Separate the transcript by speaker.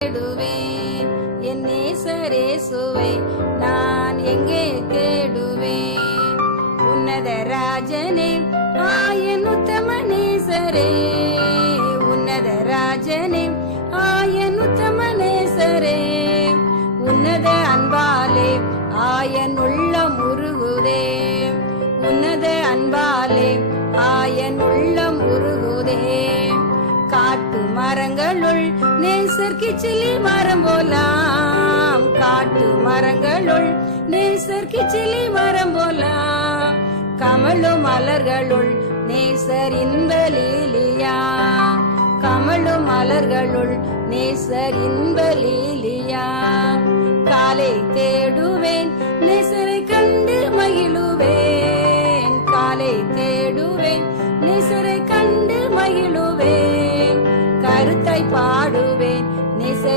Speaker 1: தேடுவேன் என் நேசரேசுவை நான் எங்கே தேடுவேன் உன்னத ராஜனே ஆயன் உத்தம நேசரே. உன்னத ராஜனே ஆயன் உத்தம நேசரே. உன்னத அன்பாலே ஆயன் உள்ள முருகுதே உன்னத அன்பாலே ஆயன் மரங்களுள் நேசர் கிச்சிலி மரம் போலாம். காட்டு மரங்களுள் நேசர் கிச்சிலி மரம் போலாம். கமலும் மலர்களுள் நேசர் இந்த லீலியா கமலும் மலர்களுள் நேசர் இன்ப லீலியா காலை தேடுவேன் நேசரை கண்டு மகிழுவேன். காலை தேடுவேன் நேசரை கண்டு மகிழுவேன் பாடுவே